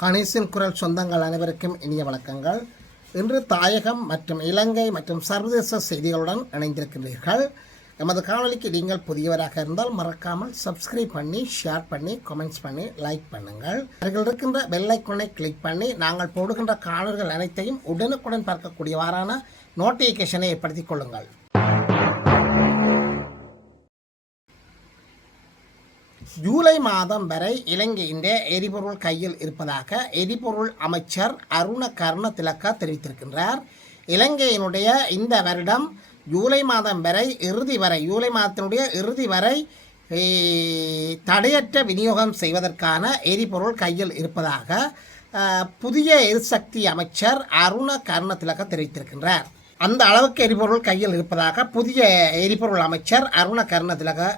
கணேசின் குரல் சொந்தங்கள் அனைவருக்கும் இனிய வணக்கங்கள். இன்று தாயகம் மற்றும் இலங்கை மற்றும் சர்வதேச செய்திகளுடன் இணைந்திருக்கின்றீர்கள். நமது காணொலிக்கு நீங்கள் புதியவராக இருந்தால் மறக்காமல் சப்ஸ்கிரைப் பண்ணி, ஷேர் பண்ணி, கமெண்ட்ஸ் பண்ணி, லைக் பண்ணுங்கள். அருகில் இருக்கின்ற பெல் ஐக்கானை கிளிக் பண்ணி நாங்கள் போடுகின்ற காணொலிகள் அனைத்தையும் உடனுக்குடன் பார்க்கக்கூடியவாறான நோட்டிஃபிகேஷனை ஏற்படுத்திக் கொள்ளுங்கள். ஜூலை மாதம் வரை இலங்கையின் எரிபொருள் கையில் இருப்பதாக எரிபொருள் அமைச்சர் அருண கருணதிலக்க தெரிவித்திருக்கின்றார். இலங்கையினுடைய இந்த வருடம் ஜூலை மாதம் வரை ஜூலை மாதத்தினுடைய இறுதி வரை தடையற்ற விநியோகம் செய்வதற்கான எரிபொருள் கையில் இருப்பதாக புதிய எரிசக்தி அமைச்சர் அருண கருணதிலக்க தெரிவித்திருக்கின்றார். அந்த அளவுக்கு எரிபொருள் கையில் இருப்பதாக புதிய எரிபொருள் அமைச்சர் அருண கருணதிலக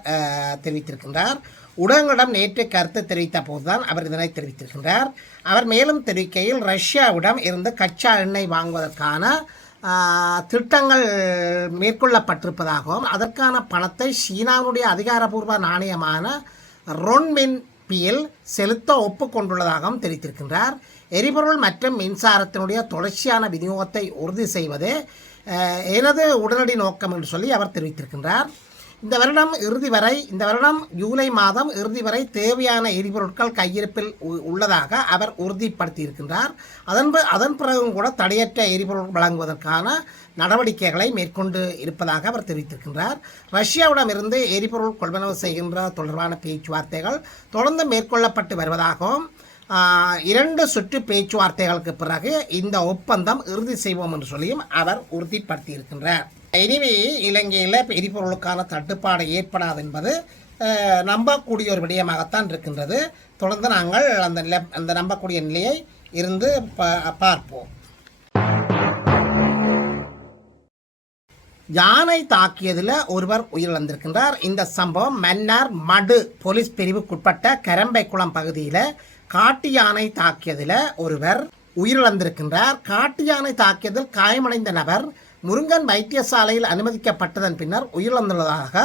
தெரிவித்திருக்கின்றார். ஊடகங்களிடம் நேற்று கருத்து தெரிவித்த போதுதான் அவர் இதனை தெரிவித்திருக்கின்றார். அவர் மேலும் தெரிவிக்கையில் ரஷ்யாவிடம் இருந்து கச்சா எண்ணெய் வாங்குவதற்கான திட்டங்கள் மேற்கொள்ளப்பட்டிருப்பதாகவும் அதற்கான பணத்தை சீனாவுடைய அதிகாரப்பூர்வ நாணயமான ரொன்மின்பியில் செலுத்த ஒப்புக்கொண்டுள்ளதாகவும் தெரிவித்திருக்கின்றார். எரிபொருள் மற்றும் மின்சாரத்தினுடைய தொடர்ச்சியான விநியோகத்தை உறுதி செய்வதே எனது உடனடி நோக்கம் என்று சொல்லி அவர் தெரிவித்திருக்கின்றார். இந்த வருடம் ஜூலை மாதம் இறுதி வரை தேவையான எரிபொருட்கள் கையிருப்பில் உள்ளதாக அவர் உறுதிப்படுத்தியிருக்கின்றார். அதன் பிறகும் கூட தடையற்ற எரிபொருள் வழங்குவதற்கான நடவடிக்கைகளை மேற்கொண்டு இருப்பதாக அவர் தெரிவித்திருக்கின்றார். ரஷ்யாவிடமிருந்து எரிபொருள் கொள்வனவு செய்கின்ற தொடர்பான பேச்சுவார்த்தைகள் தொடர்ந்து மேற்கொள்ளப்பட்டு வருவதாகவும் 2 சுற்று பேச்சுவார்த்தைகளுக்கு பிறகு இந்த ஒப்பந்தம் இறுதி செய்வோம் என்று சொல்லியும் அவர் உறுதிப்படுத்தியிருக்கின்றார். எனவே இலங்கையில் எரிபொருளுக்கான தட்டுப்பாடு ஏற்படாது என்பது நம்பக்கூடிய ஒரு விடயமாகத்தான் இருக்கின்றது. தொடர்ந்து நாங்கள் அந்த நம்பக்கூடிய நிலையை இருந்து பார்ப்போம். யானை தாக்கியதில் ஒருவர் உயிரிழந்திருக்கின்றார். இந்த சம்பவம் மன்னார் மடு போலீஸ் பிரிவுக்குட்பட்ட கரம்பைக்குளம் பகுதியில் காட்டு யானை தாக்கியதில் ஒருவர் உயிரிழந்திருக்கின்றார். காட்டு யானை தாக்கியதில் காயமடைந்த நபர் முருங்கன் வைத்தியசாலையில் அனுமதிக்கப்பட்டதன் பின்னர் உயிரிழந்துள்ளதாக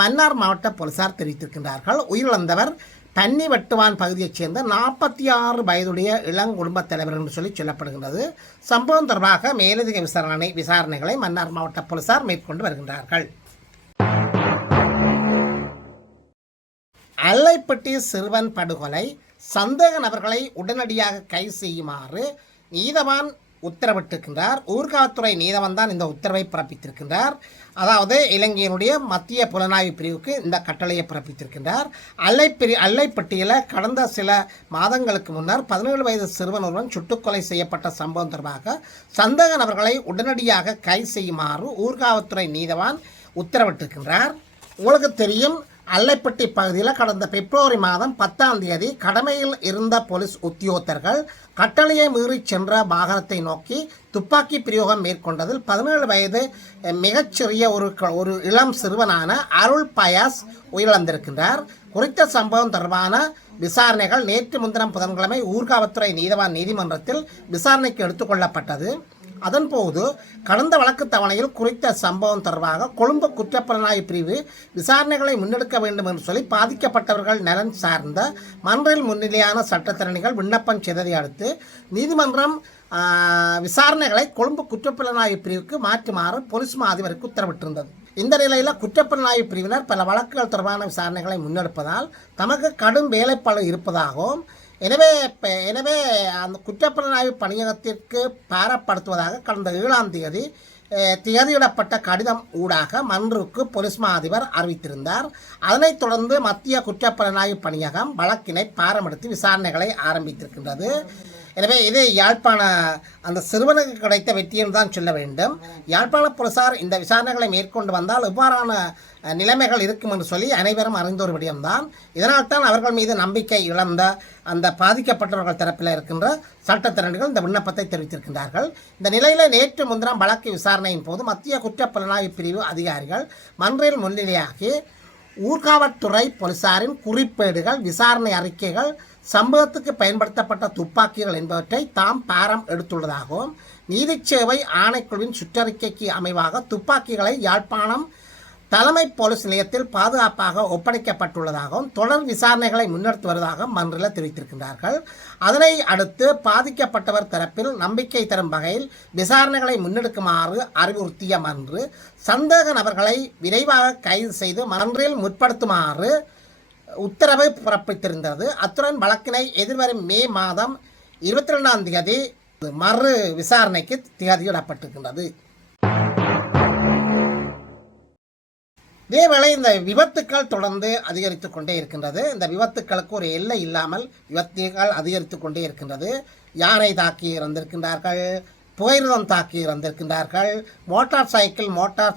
மன்னார் மாவட்ட போலீசார் தெரிவித்திருக்கின்றார்கள். உயிரிழந்தவர் பன்னி வெட்டுவான் பகுதியைச் சேர்ந்த 46 வயதுடைய இளங்குடும்பத் தலைவர் என்று சொல்லப்படுகின்றது. சம்பவம் தொடர்பாக மேலதிக விசாரணைகளை மன்னார் மாவட்ட போலீசார் மேற்கொண்டு வருகின்றார்கள். அல்லைப்பட்டி சிறுவன் படுகொலை சந்தேக நபர்களை உடனடியாக கைது செய்யுமாறு நீதவான் உத்தரவிட்டிருக்கின்றார். ஊர்காவல்துறை நீதவான் தான் இந்த உத்தரவை பிறப்பித்திருக்கின்றார். அதாவது இலங்கையினுடைய மத்திய புலனாய்வு பிரிவுக்கு இந்த கட்டளையை பிறப்பித்திருக்கின்றார். அல்லைப்பட்டியில் கடந்த சில மாதங்களுக்கு முன்னர் 17 வயது சிறுவன் ஒருவன் சுட்டுக்கொலை செய்யப்பட்ட சம்பவம் தொடர்பாக சந்தேக நபர்களை உடனடியாக கைது செய்யுமாறு ஊர்காவல்துறை நீதவான் உத்தரவிட்டிருக்கின்றார். உங்களுக்கு தெரியும், அல்லைப்பட்டி பகுதியில் கடந்த பிப்ரவரி மாதம் 10ஆம் தேதி கடமையில் இருந்த போலீஸ் உத்தியோகத்தர்கள் கட்டளையை மீறி சென்ற வாகனத்தை நோக்கி துப்பாக்கி பிரயோகம் மேற்கொண்டதில் 17 வயது மிகச்சிறிய ஒரு இளம் சிறுவனான அருள் பயாஸ் உயிரிழந்திருக்கின்றார். குறித்த சம்பவம் தொடர்பான விசாரணைகள் நேற்று முன்தினம் புதன்கிழமை ஊர்காவல்துறை நீதவான் நீதிமன்றத்தில் விசாரணைக்கு எடுத்துக்கொள்ளப்பட்டது. அதன்போது கடந்த வழக்கு தவணையில் குறித்த சம்பவம் தொடர்பாக கொழும்பு குற்றப்புலனாய்வு பிரிவு விசாரணைகளை முன்னெடுக்க வேண்டும் என்று சொல்லி பாதிக்கப்பட்டவர்கள் நலன் சார்ந்த மன்றில் முன்னிலையான சட்டத்தரணிகள் விண்ணப்பம் செய்ததை அடுத்து நீதிமன்றம் விசாரணைகளை கொழும்பு குற்றப்புலனாய்வு பிரிவுக்கு மாற்றுமாறு போலீஸ் மா அதிபருக்கு உத்தரவிட்டிருந்தது. இந்த நிலையில் குற்றப்புலனாய்வு பிரிவினர் பல வழக்குகள் தொடர்பான விசாரணைகளை முன்னெடுப்பதால் தமக்கு கடும் வேலைப்பளு இருப்பதாகவும் எனவே அந்த குற்றப்புலனாய்வு பணியகத்திற்கு பாரப்படுத்துவதாக கடந்த 7ஆம் தேதி திகதியிடப்பட்ட கடிதம் ஊடாக மன்றுக்கு போலீஸ் மா அதிபர் அறிவித்திருந்தார். அதனைத் தொடர்ந்து மத்திய குற்றப்புலனாய்வு பணியகம் வழக்கினை பாரமெடுத்து விசாரணைகளை ஆரம்பித்திருக்கின்றது. எனவே இது அந்த சிறுவனுக்கு கிடைத்த வெற்றியும் தான் சொல்ல வேண்டும். யாழ்ப்பாண போலீசார் இந்த விசாரணைகளை மேற்கொண்டு வந்தால் இவ்வாறான நிலைமைகள் இருக்கும் என்று சொல்லி அனைவரும் அறிந்த ஒரு விடயம்தான். இதனால் தான் அவர்கள் மீது நம்பிக்கை இழந்த அந்த பாதிக்கப்பட்டவர்கள் தரப்பில் இருக்கின்ற சட்டத்திறன்கள் இந்த விண்ணப்பத்தை தெரிவித்திருக்கின்றார்கள். இந்த நிலையில் நேற்று முன்தினம் வழக்கு விசாரணையின் போது மத்திய குற்றப்புலனாய்வு பிரிவு அதிகாரிகள் மன்றில் முன்னிலையாகி ஊர்காவல்துறை போலீசாரின் குறிப்பேடுகள், விசாரணை அறிக்கைகள், சம்பவத்துக்கு பயன்படுத்தப்பட்ட துப்பாக்கிகள் என்பவற்றை தாம் பாரம் எடுத்துள்ளதாகவும் நீதிச்சேவை ஆணைக்குழுவின் சுற்றறிக்கைக்கு அமைவாக துப்பாக்கிகளை யாழ்ப்பாணம் தலைமை போலீஸ் நிலையத்தில் பாதுகாப்பாக ஒப்படைக்கப்பட்டுள்ளதாகவும் தொடர் விசாரணைகளை முன்னெடுத்து வருவதாக மன்றில் தெரிவித்திருக்கின்றார்கள். அதனை அடுத்து பாதிக்கப்பட்டவர் தரப்பில் நம்பிக்கை தரும் வகையில் விசாரணைகளை முன்னெடுக்குமாறு அறிவுறுத்திய மன்று சந்தேக நபர்களை விரைவாக கைது செய்து மன்றில் முற்படுத்துமாறு உத்தரவை பிறப்பித்திருந்தது. அத்துடன் வழக்கினை எதிர்வரும் மே மாதம் 22ஆம் தேதி மறு விசாரணைக்கு திகதியிடப்பட்டிருக்கின்றது. இதேவேளை இந்த விபத்துக்கள் தொடர்ந்து அதிகரித்து கொண்டே இருக்கின்றது. இந்த விபத்துக்களுக்கு ஒரு எல்லை இல்லாமல் விபத்துகள் அதிகரித்து கொண்டே இருக்கின்றது. யானை தாக்கி இறந்திருக்கின்றார்கள், புகையிரதம் தாக்கி இறந்திருக்கின்றார்கள், மோட்டார்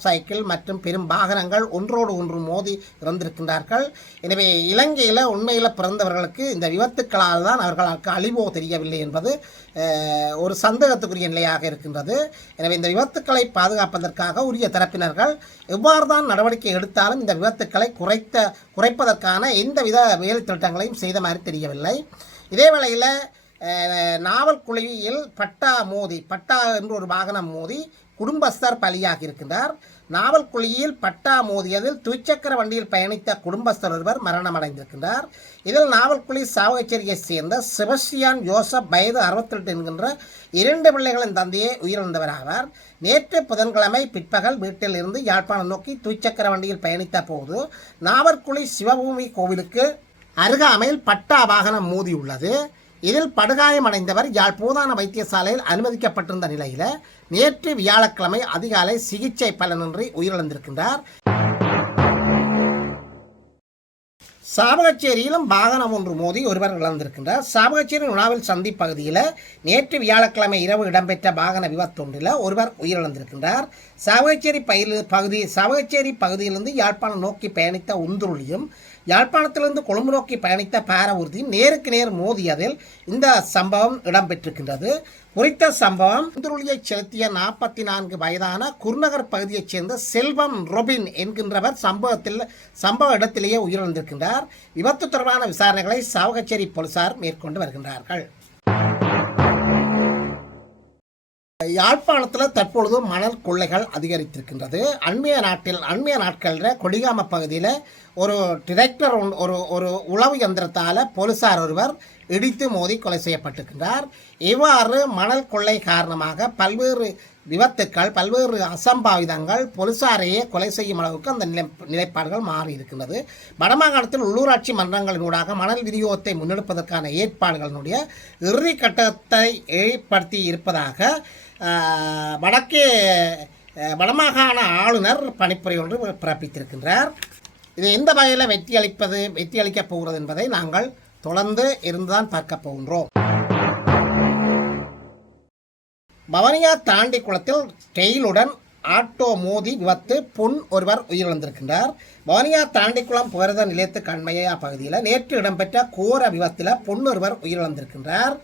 சைக்கிள் மற்றும் பெரும் வாகனங்கள் ஒன்றோடு ஒன்று மோதி இறந்திருக்கின்றார்கள். எனவே இலங்கையில் உண்மையில் பிறந்தவர்களுக்கு இந்த விபத்துக்களால் தான் அவர்களுக்கு அழிவோ தெரியவில்லை என்பது ஒரு சந்தேகத்துக்குரிய நிலையாக இருக்கின்றது. எனவே இந்த விபத்துக்களை பாதுகாப்பதற்காக உரிய தரப்பினர்கள் எவ்வாறு தான் நடவடிக்கை எடுத்தாலும் இந்த விபத்துக்களை குறைப்பதற்கான எந்தவித வேலை திட்டங்களையும் செய்த மாதிரி தெரியவில்லை. இதே வேளையில் நாவல்குழியில் பட்டா என்று ஒரு வாகனம் மோதி குடும்பஸ்தர் பலியாகி இருக்கின்றார். நாவல்குழியில் பட்டா மோதியதில் துவிச்சக்கர வண்டியில் பயணித்த குடும்பஸ்தர் ஒருவர் மரணமடைந்திருக்கின்றார். இதில் நாவல்குழி சாவகச்சேரியைச் சேர்ந்த செபஸ்டியான் ஜோசப் வயது 68 என்கின்ற 2 பிள்ளைகளின் தந்தையை உயிரிழந்தவர் ஆவார். நேற்று புதன்கிழமை பிற்பகல் வீட்டில் இருந்து யாழ்ப்பாணம் நோக்கி துவிச்சக்கர வண்டியில் பயணித்த போது நாவல்குழி சிவபூமி கோவிலுக்கு அருகாமையில் பட்டா வாகனம் மோதியுள்ளது. இதில் படுகாயமடைந்தவர் யாழ் போதான வைத்தியசாலையில் அனுமதிக்கப்பட்டிருந்த நிலையில் நேற்று வியாழக்கிழமை அதிகாலை சிகிச்சை பலனின்றி உயிரிழந்திருக்கின்றார். சாவகச்சேரியிலும் வாகனம் ஒன்று மோதி ஒருவர் இழந்திருக்கின்றார். சாவகச்சேரி உணாவில் சந்தி பகுதியில் நேற்று வியாழக்கிழமை இரவு இடம்பெற்ற வாகன விபத்தொன்றில் ஒருவர் உயிரிழந்திருக்கின்றார். சாவகச்சேரி பகுதியிலிருந்து யாழ்ப்பாணம் நோக்கி பயணித்த உந்துருளியும் யாழ்ப்பாணத்திலிருந்து கொழும்பு நோக்கி பயணித்த பாரவூர்தியும் நேருக்கு நேர் மோதியதில் இந்த சம்பவம் இடம்பெற்றிருக்கின்றது. குறித்த சம்பவம் உந்துருளியை செலுத்திய 44 வயதான குருநகர் பகுதியைச் சேர்ந்த செல்வம் ரொபின் என்கின்றவர் சம்பவ இடத்திலேயே உயிரிழந்திருக்கின்றார். விபத்து தொடர்பான விசாரணைகளை சாவகச்சேரி போலீசார் மேற்கொண்டு வருகின்றார்கள். யாழ்ப்பாணத்தில் தற்பொழுது மணல் கொள்ளைகள் அதிகரித்திருக்கின்றது. அண்மைய நாட்களில் கொடிகாம பகுதியில் ஒரு டிரெக்டர் ஒரு உளவு யந்திரத்தால் போலீசார் ஒருவர் இடித்து மோதி கொலை செய்யப்பட்டிருக்கின்றார். இவ்வாறு மணல் கொள்ளை காரணமாக பல்வேறு விபத்துக்கள், பல்வேறு அசம்பாவிதங்கள் போலீசாரையே கொலை செய்யும் அளவுக்கு அந்த நிலைப்பாடுகள் மாறி இருக்கின்றது. வடமாகாணத்தில் உள்ளூராட்சி மன்றங்களினூடாக மணல் விநியோகத்தை முன்னெடுப்பதற்கான ஏற்பாடுகளினுடைய இறுதி கட்டத்தை ஏற்படுத்தி இருப்பதாக வடமாகாண ஆளுநர் பணிப்புரை ஒன்று பிறப்பித்திருக்கின்றார். இது எந்த வகையில் வெற்றி அளிக்கப் போகிறது என்பதை நாங்கள் தொடர்ந்து இருந்துதான் பார்க்க போகின்றோம். பவனியா தாண்டி குளத்தில் டெயிலுடன் ஆட்டோ மோதி விபத்து, பொன் ஒருவர் உயிரிழந்திருக்கின்றார். பவனியா தாண்டிக்குளம் புகரத நிலையத்து கண்மையா பகுதியில் நேற்று இடம்பெற்ற கோர விபத்தில் பொன் ஒருவர் உயிரிழந்திருக்கின்றார்.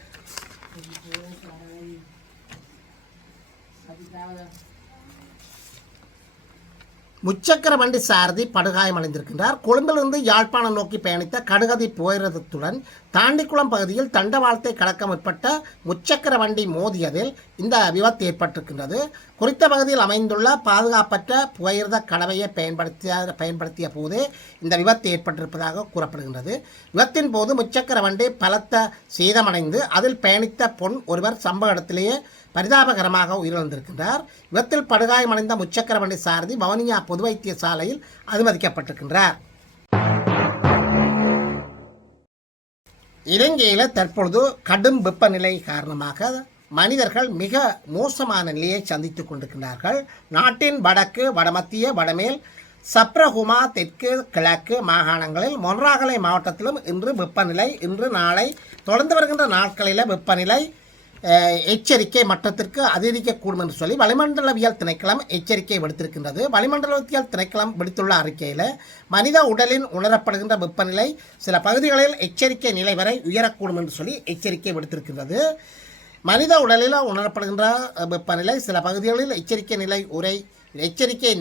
முச்சக்கர வண்டி சாரதி படுகாயமடைந்திருக்கின்றார். கொழும்பிலிருந்து யாழ்ப்பாணம் நோக்கி பயணித்த கடுகதி புகையிரதத்துடன் தாண்டிக்குளம் பகுதியில் தண்டவாளத்தை கடக்க முற்பட்ட முச்சக்கர வண்டி மோதியதில் இந்த விபத்து ஏற்பட்டிருக்கின்றது. குறித்த பகுதியில் அமைந்துள்ள பாதுகாப்பற்ற புகையிரத கடவையை பயன்படுத்திய போதே இந்த விபத்து ஏற்பட்டிருப்பதாக கூறப்படுகின்றது. விபத்தின் போது முச்சக்கர வண்டி பலத்த சேதமடைந்து அதில் பயணித்த பொன் ஒருவர் சம்பவ இடத்திலேயே பரிதாபகரமாக உயிரிழந்திருக்கின்றார். விபத்தில் படுகாயமடைந்த முச்சக்கர வண்டி சாரதி வவுனியா பொது வைத்தியசாலையில் அனுமதிக்கப்பட்டிருக்கின்றார். இலங்கையில் தற்பொழுது கடும் வெப்பநிலை காரணமாக மனிதர்கள் மிக மோசமான நிலையை சந்தித்துக் கொண்டிருக்கின்றார்கள். நாட்டின் வடக்கு, வடமத்திய, வடமேல், சப்ரகுமா, தெற்கு, கிழக்கு மாகாணங்களில் மொன்றாகலை மாவட்டத்திலும் இன்று நாளை தொடர்ந்து வருகின்ற நாட்களில் வெப்பநிலை எச்சரிக்கை மட்டத்திற்கு அதிகரிக்கக்கூடும் என்று சொல்லி வளிமண்டலவியல் திணைக்களம் எச்சரிக்கை விடுத்திருக்கின்றது. வளிமண்டலவியல் திணைக்களம் விடுத்துள்ள அறிக்கையில் மனித உடலின் உணரப்படுகின்ற வெப்பநிலை சில பகுதிகளில் எச்சரிக்கை நிலை வரை உயரக்கூடும் என்று சொல்லி எச்சரிக்கை விடுத்திருக்கின்றது. மனித உடலில் உணரப்படுகின்ற வெப்பநிலை சில பகுதிகளில் எச்சரிக்கை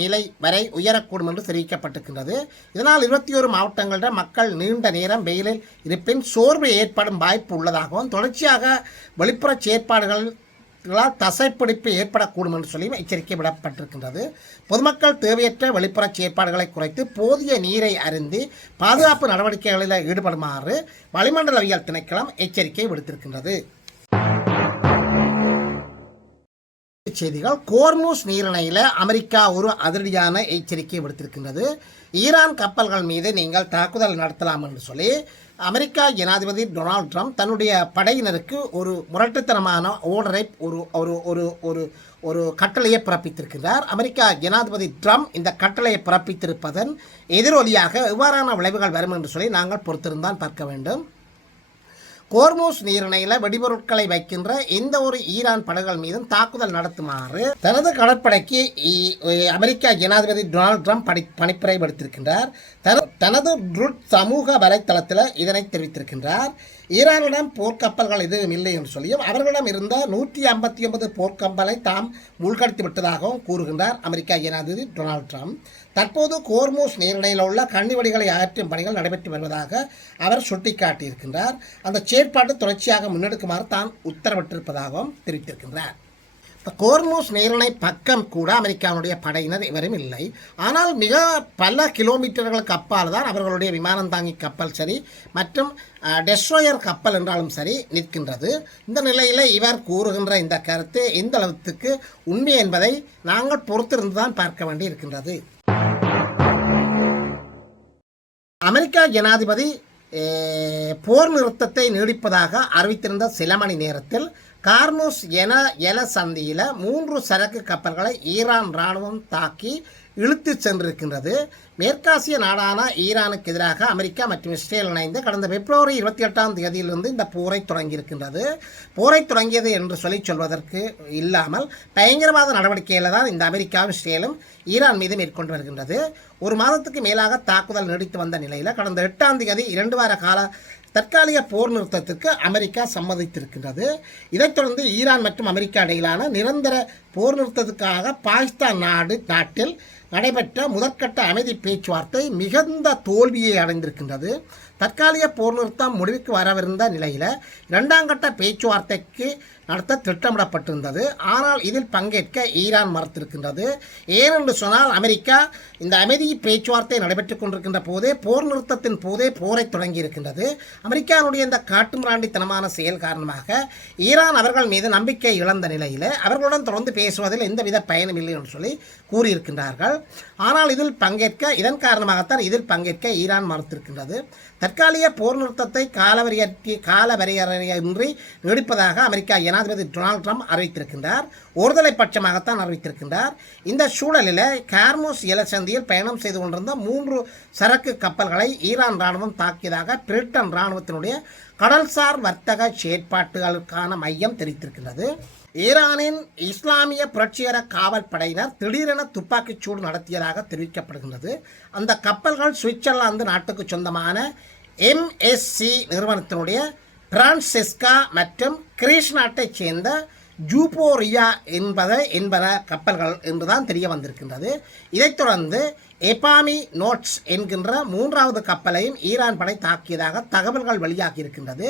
நிலை வரை உயரக்கூடும் என்று தெரிவிக்கப்பட்டிருக்கின்றது. இதனால் 21 மாவட்டங்களில் மக்கள் நீண்ட நேரம் வெயிலில் இருப்பின் சோர்வு ஏற்படும் வாய்ப்பு உள்ளதாகவும் தொடர்ச்சியாக வெளிப்புற செயற்பாடுகள் வாகனங்களால் தசைப்பிடிப்பு ஏற்படக்கூடும் என்று சொல்லியும் எச்சரிக்கை விடப்பட்டிருக்கின்றது. பொதுமக்கள் தேவையற்ற வெளிப்புற செயற்பாடுகளை குறைத்து போதிய நீரை அருந்தி பாதுகாப்பு நடவடிக்கைகளில் ஈடுபடுமாறு வளிமண்டலவியல் திணைக்களம் எச்சரிக்கை விடுத்திருக்கின்றது. செய்திகள். கோர்மூஸ் நீரிணையில் அமெரிக்கா ஒரு அதிரடியான எச்சரிக்கை விடுத்திருக்கின்றது. ஈரான் கப்பல்கள் மீது நீங்கள் தாக்குதல் நடத்தலாம் என்று சொல்லி அமெரிக்கா ஜனாதிபதி டொனால்ட் ட்ரம்ப் தன்னுடைய படையினருக்கு ஒரு முரட்டுத்தனமான ஓர்டரை ஒரு கட்டளையை பிறப்பித்திருக்கிறார். அமெரிக்கா ஜனாதிபதி ட்ரம்ப் இந்த கட்டளையை பிறப்பித்திருப்பதன் எதிரொலியாக எவ்வாறான விளைவுகள் வரும் என்று சொல்லி நாங்கள் பொறுத்திருந்தான் பார்க்க வேண்டும். கோர்மூஸ் நீரிணையில் வெடிபொருட்களை வைக்கின்ற எந்த ஒரு ஈரான் படகுகள் மீதும் தாக்குதல் நடத்துமாறு தனது கடற்படைக்கு அமெரிக்கா ஜனாதிபதி டொனால்ட் ட்ரம்ப் பணிப்புரை விடுத்திருக்கின்றார். தனது ட்ரூத் சமூக வலைத்தளத்தில் இதனை தெரிவித்திருக்கின்றார். ஈரானிடம் போர்க்கப்பல்கள் எதுவும் இல்லை என்று சொல்லியும் அவர்களிடம் இருந்த 159 போர்க்கப்பலை தாம் மூழ்கடித்து விட்டதாகவும் கூறுகின்றார் அமெரிக்கா ஜனாதிபதி டொனால்ட் ட்ரம்ப். தற்போது கோர்மூஸ் நீரிணையில் உள்ள கண்ணிவெடிகளை அகற்றும் பணிகள் நடைபெற்று வருவதாக அவர் சுட்டிக்காட்டியிருக்கின்றார். அந்த செயற்பாட்டு தொடர்ச்சியாக முன்னெடுக்குமாறு தான் உத்தரவிட்டிருப்பதாகவும் தெரிவித்திருக்கின்றார். கோர்மூஸ் நீரிணை பக்கம் கூட அமெரிக்காவுடைய படையினர் எவரும் இல்லை. ஆனால் மிக பல கிலோமீட்டர்களுக்கு அப்பால் தான் அவர்களுடைய விமானம் தாங்கி கப்பல் சரி மற்றும் டெஸ்ட்ரோயர் கப்பல் என்றாலும் சரி நிற்கின்றது. இந்த நிலையில் இவர் கூறுகின்ற இந்த கருத்து எந்த அளவுக்கு உண்மை என்பதை நாங்கள் பொறுத்திருந்து தான் பார்க்க வேண்டி இருக்கின்றது. அமெரிக்கா ஜனாதிபதி போர் நிறுத்தத்தை நீடிப்பதாக அறிவித்திருந்த சில மணி நேரத்தில் கார்மூஸ் எல சந்தியில் 3 சரக்கு கப்பல்களை ஈரான் இராணுவம் தாக்கி இழுத்து சென்றிருக்கின்றது. மேற்காசிய நாடான ஈரானுக்கு எதிராக அமெரிக்கா மற்றும் இஸ்ரேல் இணைந்து கடந்த பிப்ரவரி 28ஆம் தேதியிலிருந்து இந்த போரை தொடங்கியிருக்கின்றது. போரை தொடங்கியது என்று சொல்வதற்கு இல்லாமல் பயங்கரவாத நடவடிக்கையில் தான் இந்த அமெரிக்காவும் இஸ்ரேலும் ஈரான் மீது மேற்கொண்டு வருகின்றது. ஒரு மாதத்துக்கு மேலாக தாக்குதல் நீடித்து வந்த நிலையில் கடந்த 8ஆம் தேதி 2 வார கால தற்காலிக போர் நிறுத்தத்திற்கு அமெரிக்கா சம்மதித்திருக்கின்றது. இதைத் தொடர்ந்து ஈரான் மற்றும் அமெரிக்கா இடையிலான நிரந்தர போர் நிறுத்தத்துக்காக பாகிஸ்தான் நாட்டில் நடைபெற்ற முதற்கட்ட அமைதி பேச்சுவார்த்தை மிகுந்த தோல்வியை அடைந்திருக்கின்றது. தற்காலிக போர் நிறுத்தம் முடிவுக்கு வரவிருந்த நிலையில் 2ஆம் கட்ட பேச்சுவார்த்தைக்கு நடத்த திட்டமிடப்பட்டிருந்தது. ஆனால் இதில் பங்கேற்க ஈரான் மறுத்திருக்கின்றது. ஏனென்று சொன்னால் அமெரிக்கா இந்த அமைதி பேச்சுவார்த்தை நடைபெற்றுக் கொண்டிருக்கின்ற போதே போர் நிறுத்தத்தின் போதே போரை தொடங்கி இருக்கின்றது. அமெரிக்காவுடைய இந்த காட்டுமிராண்டித்தனமான செயல் காரணமாக ஈரான் அவர்கள் மீது நம்பிக்கை இழந்த நிலையில் அவர்களுடன் தொடர்ந்து பேசுவதில் எந்தவித பயனும் இல்லை என்று சொல்லி கூறியிருக்கின்றார்கள். ஆனால் இதன் காரணமாகத்தான் இதில் பங்கேற்க ஈரான் மறுத்திருக்கின்றது. தற்காலிக போர் நிறுத்தத்தை காலவரையறையின்றி நீடிப்பதாக அமெரிக்கா ஜனாதிபதி டொனால்ட் ட்ரம்ப் அறிவித்திருக்கின்றார். ஒருதலை பட்சமாகத்தான் அறிவித்திருக்கின்றார். இந்த சூழலில் கார்மூஸ் எலசந்தியில் பயணம் செய்து கொண்டிருந்த 3 சரக்கு கப்பல்களை ஈரான் இராணுவம் தாக்கியதாக பிரிட்டன் இராணுவத்தினுடைய கடல்சார் வர்த்தக செயற்பாட்டுகளுக்கான மையம் தெரிவித்திருக்கின்றது. ஈரானின் இஸ்லாமிய புரட்சிகர காவல் படையினர் திடீரென துப்பாக்கிச் சூடு நடத்தியதாக தெரிவிக்கப்படுகின்றது. அந்த கப்பல்கள் சுவிட்சர்லாந்து நாட்டுக்கு சொந்தமான MSC நிறுவனத்தினுடைய பிரான்செஸ்கா மற்றும் கிரீஸ் நாட்டைச் சேர்ந்த ஜூபோரியா என்பன கப்பல்கள் என்றுதான் தெரிய வந்திருக்கின்றது. இதைத் தொடர்ந்து எபாமி நோட்ஸ் என்கின்ற 3வது கப்பலையும் ஈரான் படை தாக்கியதாக தகவல்கள் வெளியாகி இருக்கின்றது.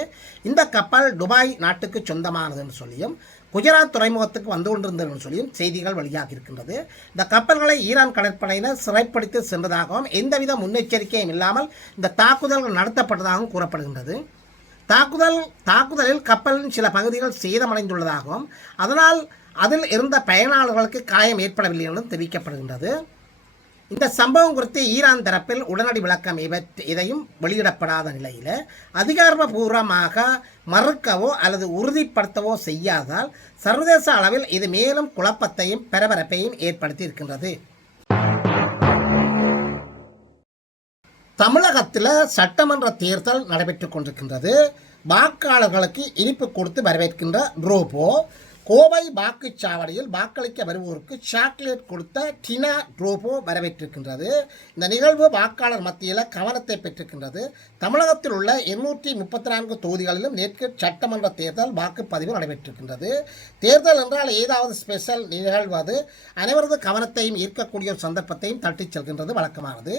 இந்த கப்பல் துபாய் நாட்டுக்கு சொந்தமானது என்று சொல்லியும் குஜராத் துறைமுகத்துக்கு வந்து கொண்டிருந்தது சொல்லியும் செய்திகள் வெளியாகி இருக்கின்றது. இந்த கப்பல்களை ஈரான் கடற்படையினர் சிறைப்படுத்தி சென்றதாகவும் எந்தவித முன்னெச்சரிக்கையும் இல்லாமல் இந்த தாக்குதல்கள் நடத்தப்பட்டதாகவும் கூறப்படுகின்றது. தாக்குதலில் கப்பலின் சில பகுதிகள் சேதமடைந்துள்ளதாகவும் அதனால் அதில் இருந்த பயனாளர்களுக்கு காயம் ஏற்படவில்லை என்றும் தெரிவிக்கப்படுகின்றது. இந்த சம்பவம் குறித்து ஈரான் தரப்பில் உடனடி விளக்கம் எதையும் வெளியிடப்படாத நிலையில் அதிகாரப்பூர்வமாக மறுக்கவோ அல்லது உறுதிப்படுத்தவோ செய்யாதால் சர்வதேச அளவில் இது மேலும் குழப்பத்தையும் பரபரப்பையும் ஏற்படுத்தி இருக்கின்றது. தமிழகத்தில் சட்டமன்ற தேர்தல் நடைபெற்றுக் கொண்டிருக்கின்றது. வாக்காளர்களுக்கு இனிப்பு கொடுத்து வரவேற்கின்ற ரோபோ கோவை வாக்குச்சாவடியில் வாக்களிக்க வருவோருக்கு சாக்லேட் கொடுத்த டினா ரோபோ வரவேற்றிருக்கின்றது. இந்த நிகழ்வு வாக்காளர் மத்தியில் கவனத்தை பெற்றிருக்கின்றது. தமிழகத்தில் உள்ள 234 தொகுதிகளிலும் நேற்று சட்டமன்ற தேர்தல் வாக்குப்பதிவு நடைபெற்றிருக்கின்றது. தேர்தல் என்றால் ஏதாவது ஸ்பெஷல் நிகழ்வு அது அனைவரது கவனத்தையும் ஈர்க்கக்கூடிய ஒரு சந்தர்ப்பத்தையும் தட்டிச் செல்கின்றது வழக்கமானது.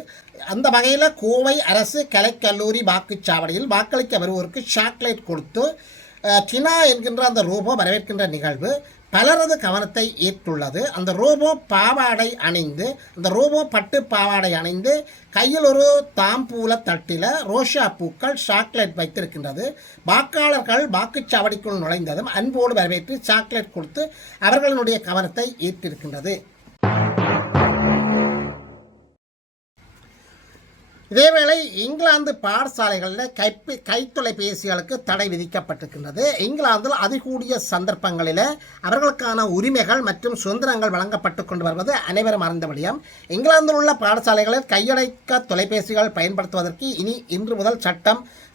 அந்த வகையில் கோவை அரசு கலைக்கல்லூரி வாக்குச்சாவடியில் வாக்களிக்க வருவோருக்கு சாக்லேட் கொடுத்து டினா என்கின்ற அந்த ரோபோ வரவேற்கின்ற நிகழ்வு பலரது கவனத்தை ஈர்த்துள்ளது. அந்த ரோபோ பாவாடை அணிந்து, அந்த ரோபோ பட்டு பாவாடை அணிந்து கையில் ஒரு தாம்பூல தட்டில் ரோஷா பூக்கள் சாக்லேட் வைத்திருக்கின்றது. வாக்காளர்கள் வாக்குச்சாவடிக்குள் நுழைந்ததும் அன்போடு வரவேற்று சாக்லேட் கொடுத்து அவர்களுடைய கவனத்தை ஈர்த்திருக்கின்றது. இதேவேளை இங்கிலாந்து பாடசாலைகளில் கைத்தொலைபேசிகளுக்கு தடை விதிக்கப்பட்டிருக்கின்றது. இங்கிலாந்தில் அதிகூடிய சந்தர்ப்பங்களில் அவர்களுக்கான உரிமைகள் மற்றும் சுதந்திரங்கள் வழங்கப்பட்டு கொண்டு வருவது அனைவரும் அறிந்தபடியாம். இங்கிலாந்தில் உள்ள பாடசாலைகளில் கையடக்க தொலைபேசிகள் பயன்படுத்துவதற்கு இன்று முதல்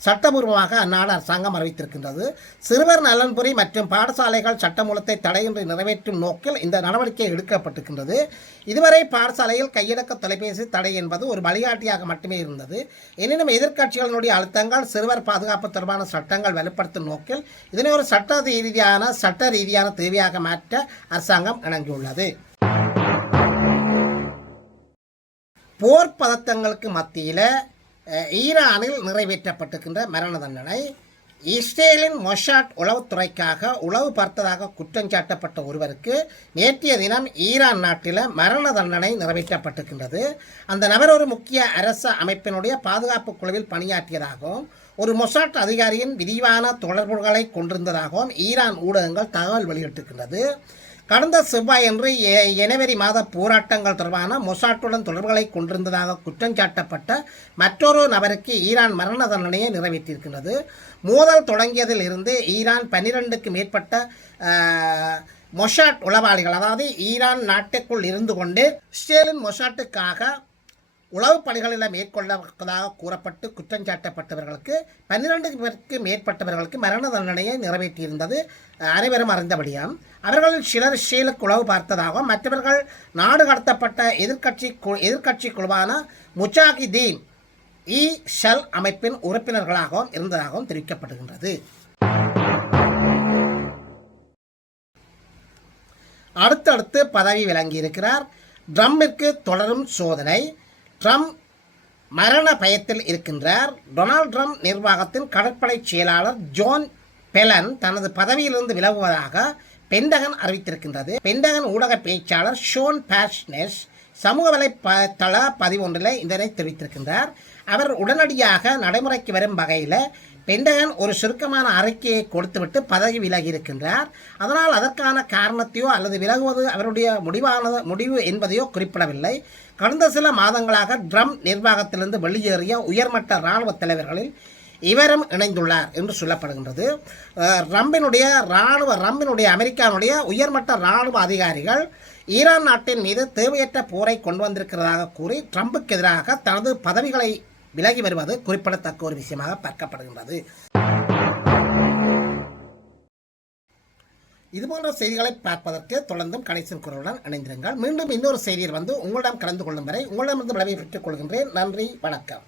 சட்டபூர்வமாக அந்நாடு அரசாங்கம் அறிவித்திருக்கின்றது. சிறுவர் நலன்புரி மற்றும் பாடசாலைகள் சட்டமூலத்தை தடையின்றி நிறைவேற்றும் நோக்கில் இந்த நடவடிக்கை எடுக்கப்பட்டிருக்கின்றது. இதுவரை பாடசாலையில் கையடக்க தொலைபேசி தடை என்பது ஒரு வழிகாட்டியாக மட்டுமே இருந்தது. எனினும் எதிர்க்கட்சிகளினுடைய அழுத்தங்கள் சிறுவர் பாதுகாப்பு தொடர்பான சட்டங்கள் வலுப்படுத்தும் நோக்கில் இதனை ஒரு சட்ட ரீதியான தேவையாக மாற்ற அரசாங்கம் இணங்கியுள்ளது. போர் பதட்டங்களுக்கு மத்தியில் ஈரானில் நிறைவேற்றப்பட்டிருக்கின்ற மரண தண்டனை. இஸ்ரேலின் மொசாட் உளவுத்துறைக்காக உளவு பார்த்ததாக குற்றஞ்சாட்டப்பட்ட ஒருவருக்கு நேற்றைய தினம் ஈரான் நாட்டில் மரண தண்டனை நிறைவேற்றப்பட்டிருக்கின்றது. அந்த நபர் ஒரு முக்கிய அரச அமைப்பினுடைய பாதுகாப்பு குழுவில் பணியாற்றியதாகவும் ஒரு மொசாட் அதிகாரியின் விரிவான தொடர்புகளை கொண்டிருந்ததாகவும் ஈரான் ஊடகங்கள் தகவல் வெளியிட்டிருக்கின்றது. கடந்த செவ்வாயன்று ஜனவரி மாத போராட்டங்கள் தொடர்பான மொசாட்டுடன் தொடர்புகளை கொண்டிருந்ததாக குற்றஞ்சாட்டப்பட்ட மற்றொரு நபருக்கு ஈரான் மரண தண்டனையை நிறைவேற்றியிருக்கின்றது. மோதல் தொடங்கியதில் இருந்து ஈரான் 12க்கு மேற்பட்ட மொசாட் உளவாளிகள், அதாவது ஈரான் நாட்டுக்குள் இருந்து கொண்டு இஸ்ரேலின் மொசாட்டுக்காக உளவு பணிகளில் மேற்கொள்ளப்பட்டதாக கூறப்பட்டு குற்றஞ்சாட்டப்பட்டவர்களுக்கு 12 பேருக்கு மேற்பட்டவர்களுக்கு மரண தண்டனையை நிறைவேற்றியிருந்தது அனைவரும் அறிந்தபடியாம். அவர்களில் சிலர் இஸ்ரேலுக்கு உளவு பார்த்ததாகவும் மற்றவர்கள் நாடு கடத்தப்பட்ட எதிர்க்கட்சி குழுவான முஜாஹிதீன் ஷல் அமைப்பின் உறுப்பினர்களாகவும் இருந்ததாகவும் தெரிவிக்கப்படுகின்றது. அடுத்தடுத்து பதவி விளங்கியிருக்கிறார். ட்ரம்பிற்கு தொடரும் சோதனை. ட்ரம்ப் மரண பயத்தில் இருக்கின்றார். டொனால்ட் ட்ரம்ப் நிர்வாகத்தின் கடற்படை செயலாளர் ஜோன் பெலன் தனது பதவியிலிருந்து விலகுவதாக பென்டகன் அறிவித்திருக்கின்றது. பென்டகன் ஊடக பேச்சாளர் ஷோன் பாஷ்னெஸ் சமூக வலைத்தள பதிவொன்றில் இதனை தெரிவித்திருக்கின்றார். அவர் உடனடியாக நடைமுறைக்கு வரும் வகையில் பென்டகன் ஒரு சுருக்கமான அறிக்கையை கொடுத்துவிட்டு பதவி விலகி இருக்கின்றார். அதனால் அதற்கான காரணத்தையோ அல்லது விலகுவது அவருடைய முடிவு என்பதையோ குறிப்பிடவில்லை. கடந்த சில மாதங்களாக ட்ரம்ப் நிர்வாகத்திலிருந்து வெளியேறிய உயர்மட்ட இராணுவ தலைவர்களில் இவரும் இணைந்துள்ளார் என்று சொல்லப்படுகின்றது. ரம்பினுடைய அமெரிக்காவுடைய உயர்மட்ட இராணுவ அதிகாரிகள் ஈரான் நாட்டின் மீது தேவையற்ற போரை கொண்டு வந்திருக்கிறதாக கூறி ட்ரம்புக்கு எதிராக தனது பதவிகளை விலகி வருவது குறிப்பிடத்தக்க ஒரு விஷயமாக பார்க்கப்படுகின்றது. இதுபோன்ற செய்திகளை பார்ப்பதற்கு தொடர்ந்தும் கணேசன் குரலுடன் இணைந்திருங்கள். மீண்டும் இன்னொரு செய்தியில் உங்களிடம் கலந்து கொள்ளும் வரை உங்களிடமிருந்து விளைவை பெற்றுக் கொள்கின்றேன். நன்றி, வணக்கம்.